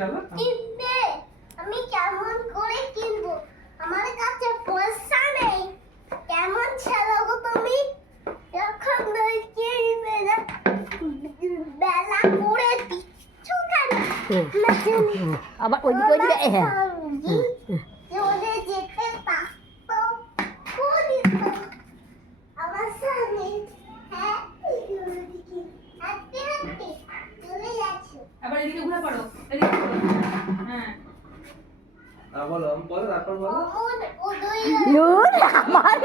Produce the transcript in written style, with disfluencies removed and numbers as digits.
চলো। কিনবে আমি কেমন করে কিনবো, আমার কাছে পয়সা নেই। কেমন ছেলে গো তুমি, এখন নয় কিনবে না, বেলা করে দিচ্ছ কেন? আবার ওইদিকে হ্যাঁ চলে যেতে পারতো বলিস আমার সামনে। হ্যাঁ হাঁটতে হাঁটতে চলে যাচ্ছে। আবার এদিকে ঘুরে পড়ো, এদিকে পড়ো। হ্যাঁ বলো বলো তারপর বলো। অমন উদয় নুন আমার